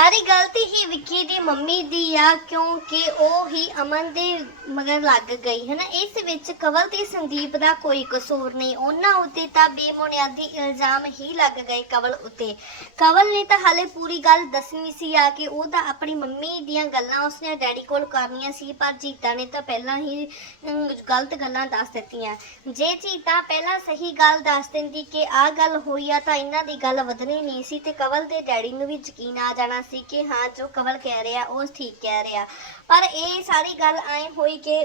ਸਾਰੀ ਗਲਤੀ ਹੀ ਵਿੱਕੀ ਦੀ ਮੰਮੀ ਦੀ ਆ, ਕਿਉਂਕਿ ਉਹ ਹੀ ਅਮਨ ਦੇ ਮਗਰ ਲੱਗ ਗਈ ਹੈ ਨਾ ਇਸ ਵਿੱਚ ਕਵਲ ਤੇ ਸੰਦੀਪ ਦਾ ਕੋਈ ਕਸੂਰ ਨਹੀਂ। ਉਹਨਾਂ ਉੱਤੇ ਤਾਂ ਬੇਬੁਨਿਆਦੀ ਇਲਜ਼ਾਮ ਹੀ ਲੱਗ ਗਏ ਕਵਲ ਉੱਤੇ। ਕਵਲ ਨੇ ਤਾਂ ਹਾਲੇ ਪੂਰੀ ਗੱਲ ਦੱਸਣੀ ਸੀ ਆ ਕਿ ਉਹ ਤਾਂ ਆਪਣੀ ਮੰਮੀ ਦੀਆਂ ਗੱਲਾਂ ਉਸਨੇ ਡੈਡੀ ਕੋਲ ਕਰਨੀਆਂ ਸੀ, ਪਰ ਜੀਤਾ ਨੇ ਤਾਂ ਪਹਿਲਾਂ ਹੀ ਗਲਤ ਗੱਲਾਂ ਦੱਸ ਦਿੱਤੀਆਂ। ਜੇ ਜੀਤਾ ਪਹਿਲਾਂ ਸਹੀ ਗੱਲ ਦੱਸ ਦਿੰਦੀ ਕਿ ਆਹ ਗੱਲ ਹੋਈ ਆ ਤਾਂ ਇਹਨਾਂ ਦੀ ਗੱਲ ਵਧਣੀ ਨਹੀਂ ਸੀ ਤੇ ਕਵਲ ਦੇ ਡੈਡੀ ਨੂੰ ਵੀ ਯਕੀਨ ਆ ਜਾਣਾ ਸੀ ਕਿ ਹਾਂ, ਜੋ ਕਵਲ ਕਹਿ ਰਿਹਾ, ਉਹ ਠੀਕ ਕਹਿ ਰਿਹਾ। ਪਰ ਇਹ ਸਾਰੀ ਗੱਲ ਐ ਹੋਈ ਕਿ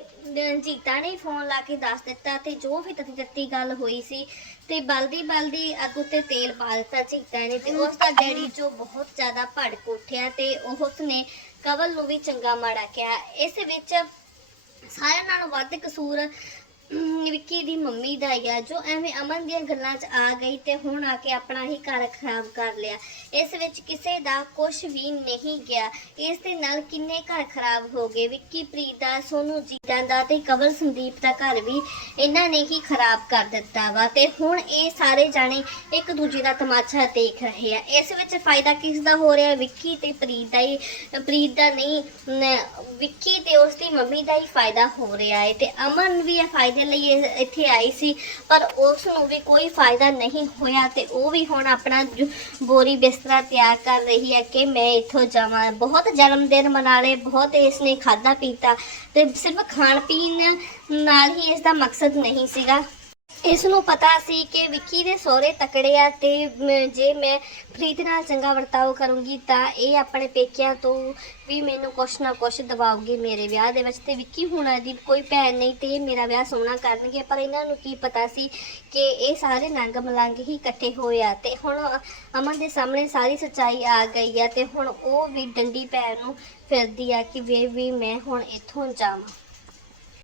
ਜੀਤਾ ਨੇ ਫੋਨ ਲਾ ਕੇ ਦੱਸ ਦਿੱਤਾ ਤੇ ਜੋ ਵੀ ਤਤੀ ਤੱਤੀ ਗੱਲ ਹੋਈ ਸੀ ਤੇ ਬਲਦੀ ਬਲਦੀ ਅੱਗ ਉੱਤੇ ਤੇਲ ਪਾ ਦਿੱਤਾ ਜੀਤਾ ਨੇ ਤੇ ਉਸ ਦਾ ਡੈਡੀ ਜੋ ਬਹੁਤ ਜ਼ਿਆਦਾ ਭੜਕ ਉੱਠਿਆ ਤੇ ਉਹ ਉਸਨੇ ਕਵਲ ਨੂੰ ਵੀ ਚੰਗਾ ਮਾੜਾ ਕਿਹਾ। ਇਸ ਵਿੱਚ ਸਾਰਿਆਂ ਨਾਲੋਂ ਵੱਧ ਕਸੂਰ ਵਿੱਕੀ ਦੀ ਮੰਮੀ ਦਾ ਹੀ ਆ, ਜੋ ਐਵੇਂ ਅਮਨ ਦੀਆਂ ਗੱਲਾਂ 'ਚ ਆ ਗਈ ਤੇ ਹੁਣ ਆ ਕੇ ਆਪਣਾ ਹੀ ਘਰ ਖਰਾਬ ਕਰ ਲਿਆ। ਇਸ ਵਿੱਚ ਕਿਸੇ ਦਾ ਕੁਝ ਵੀ ਨਹੀਂ ਗਿਆ। ਇਸ ਦੇ ਨਾਲ ਕਿੰਨੇ ਘਰ ਖਰਾਬ ਹੋ ਗਏ। ਵਿੱਕੀ, ਪ੍ਰੀਤ ਦਾ, ਸੋਨੂ, ਜੀਤਾਂ ਦਾ ਤੇ ਕਵਲ ਸੰਦੀਪ ਦਾ ਘਰ ਵੀ ਇਹਨਾਂ ਨੇ ਹੀ ਖਰਾਬ ਕਰ ਦਿੱਤਾ ਵਾ। ਤੇ ਹੁਣ ਇਹ ਸਾਰੇ ਜਾਣੇ ਇੱਕ ਦੂਜੇ ਦਾ ਤਮਾਸ਼ਾ ਦੇਖ ਰਹੇ ਆ। ਇਸ ਵਿੱਚ ਫਾਇਦਾ ਕਿਸ ਦਾ ਹੋ ਰਿਹਾ? ਵਿੱਕੀ ਤੇ ਪ੍ਰੀਤ ਦਾ ਹੀ, ਪ੍ਰੀਤ ਦਾ ਨਹੀਂ ਵਿੱਕੀ ਤੇ ਉਸ ਦੀ ਮੰਮੀ ਦਾ ਹੀ ਫਾਇਦਾ ਹੋ ਰਿਹਾ ਹੈ ਤੇ ਅਮਨ ਵੀ ਇਹ ਫਾਇਦਾ ਲਈ ਇੱਥੇ ਆਈ ਸੀ, ਪਰ ਉਸ ਨੂੰ ਵੀ ਕੋਈ ਫਾਇਦਾ ਨਹੀਂ ਹੋਇਆ ਤੇ ਉਹ ਵੀ ਹੁਣ ਆਪਣਾ ਬੋਰੀ ਬਿਸਤਰਾ ਤਿਆਰ ਕਰ ਰਹੀ ਹੈ ਕਿ ਮੈਂ ਇੱਥੋਂ ਜਾਵਾਂ। ਬਹੁਤ ਜਨਮ ਦਿਨ ਮਨਾ ਲਏ ਬਹੁਤ ਇਸ ਨੇ ਖਾਦਾ ਪੀਤਾ ਤੇ ਸਿਰਫ ਖਾਣ ਪੀਣ ਨਾਲ ਹੀ ਇਸ ਦਾ ਮਕਸਦ ਨਹੀਂ ਸੀਗਾ। ਇਸ ਨੂੰ ਪਤਾ ਸੀ ਕਿ ਵਿੱਕੀ ਦੇ ਸਹੁਰੇ ਤਕੜੇ ਆ ਤੇ ਮ- ਜੇ ਮੈਂ ਪ੍ਰੀਤ ਨਾਲ ਚੰਗਾ ਵਰਤਾਓ ਕਰੂੰਗੀ ਤਾਂ ਇਹ ਆਪਣੇ ਪੇਕਿਆਂ ਤੋਂ ਵੀ ਮੈਨੂੰ ਕੁਛ ਨਾ ਕੁਛ ਦਵਾਉਗੀ ਮੇਰੇ ਵਿਆਹ ਦੇ ਵਿੱਚ। ਤੇ ਵਿੱਕੀ ਹੁਣਾਂ ਦੀ ਕੋਈ ਭੈਣ ਨਹੀਂ ਤੇ ਇਹ ਮੇਰਾ ਵਿਆਹ ਸੋਹਣਾ ਕਰਨਗੇ। ਪਰ ਇਹਨਾਂ ਨੂੰ ਕੀ ਪਤਾ ਸੀ ਕਿ ਇਹ ਸਾਰੇ ਨੰਗ ਮਲੰਗ ਹੀ ਇਕੱਠੇ ਹੋਏ ਆ ਤੇ ਹੁਣ ਅਮਨ ਦੇ ਸਾਹਮਣੇ ਸਾਰੀ ਸੱਚਾਈ ਆ ਗਈ ਆ ਤੇ ਹੁਣ ਉਹ ਵੀ ਡੰਡੀ ਪੈਰ ਨੂੰ ਫਿਰਦੀ ਆ ਕਿ ਵੇ ਵੀ ਮੈਂ ਹੁਣ ਇੱਥੋਂ ਜਾਵਾਂ।